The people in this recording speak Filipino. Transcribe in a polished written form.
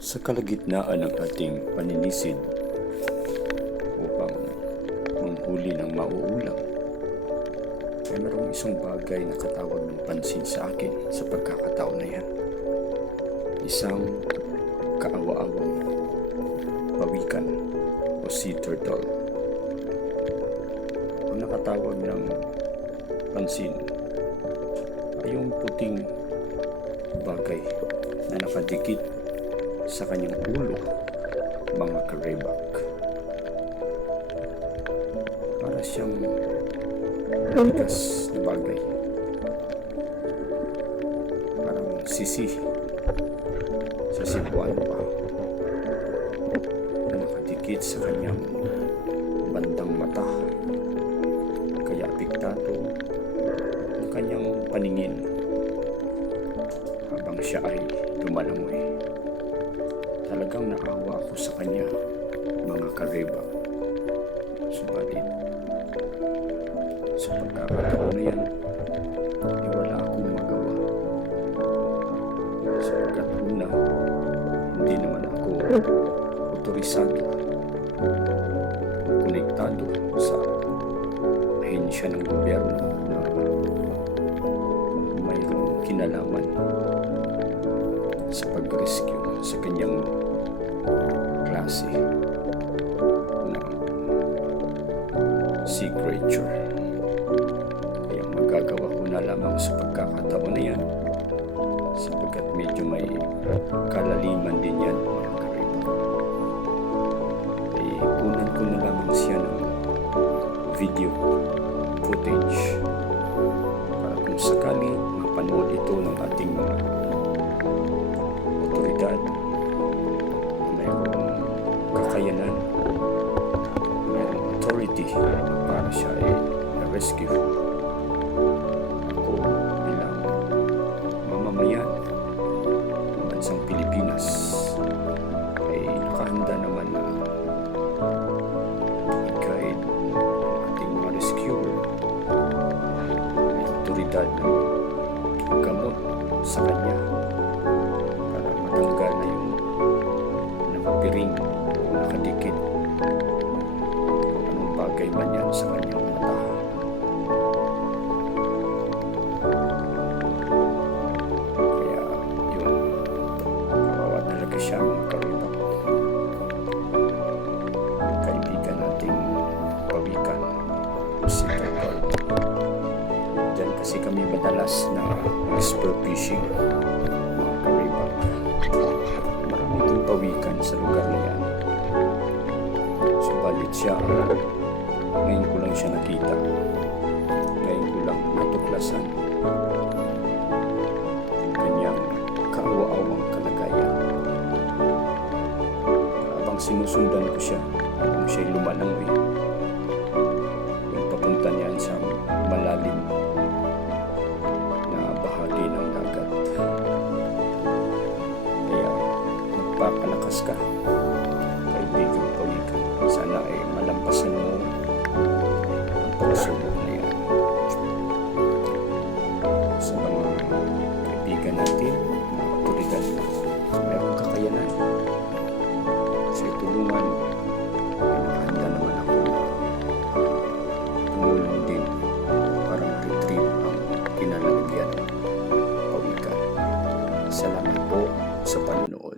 Sa kalagitnaan ng ating paninisid upang manghuli ng mauulam, ay mayroong isang bagay na katawag ng pansin sa akin sa pagkakataon na yan. Isang kaawa-awang pawikan o sea turtle. Ang nakatawag ng pansin ay yung puting bagay na nakadikit sa kanyang ulo, mga karebak. Para siyang matigas na bagay, parang sisi sa Cebuano pa, na nakadikit sa kanyang bandang mata, kaya apektado ang kanyang paningin habang siya ay lumalangoy. Talagang naawa ako sa kanya, mga kareba. Subalit, sa pagkakataon na yan, wala akong magawa. Sapagkat una, hindi naman ako otorisado, konektado sa ahensya ng gobyerno na mayroong kinalaman sa pag-rescue sa kanyang klase ng sea creature. Kaya magagawa ko na lamang sa pagkakataon na yan, sapagkat medyo may kalaliman din yan, mga kariba. Ay kunan ko na lamang siya ng video footage para kung sakali mapanood ito ng ating mga otoridad, mayroong kakayanan, mayroong authority para siya ay na-rescue. Ako bilang mamamayan ng bansang Pilipinas ay nakahanda naman na i-guide ang ating mga rescuer, may otoridad na gamot sa kanya para matanggal na yung nakapiring o nakadikit kung anong bagay man yan sa kanyang mata. Kaya yun, kawawa talaga siya, mga kariba. Yung kaibigan nating pawikan o si turtle. Diyan kasi kami madalas na spear fishing, mga kariba. Marami itong pawikan sa lugar na yan. Subalit siya, ngayon ko lang siya nakita. Ngayon ko lang natuklasan kanyang kaawa-awang kalagayan. Habang sinusundan ko siya, habang siya'y lumalangoy, yung papunta niyan sa malalim na bahagi ng dagat. Kaya magpapalakas ka, kaibigan pawikan. Sana ay malampasan mo ang pagsubok na yan. Sa mga kaibigan natin, mga otoridad na mayroong kakayanan sa itulungan, ay nakahanda naman ako na tumulong din para ma-retrieve ang kinalalagyan pawikan. Salamat po sa panonood.